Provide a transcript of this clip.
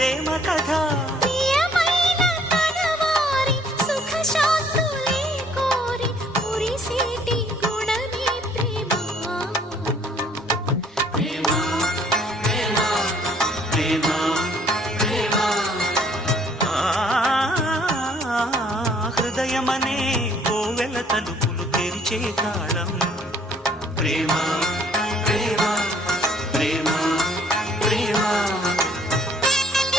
ప్రేమ కథ ప్రియమైన కనవారి సుఖ శాంతులే కోరి మురిసేటి గుణమే ప్రేమ ప్రేమ ప్రేమ ప్రేమ ప్రేమ హృదయమనే కోవెల తలుపులు తెరిచే తాళం ప్రేమ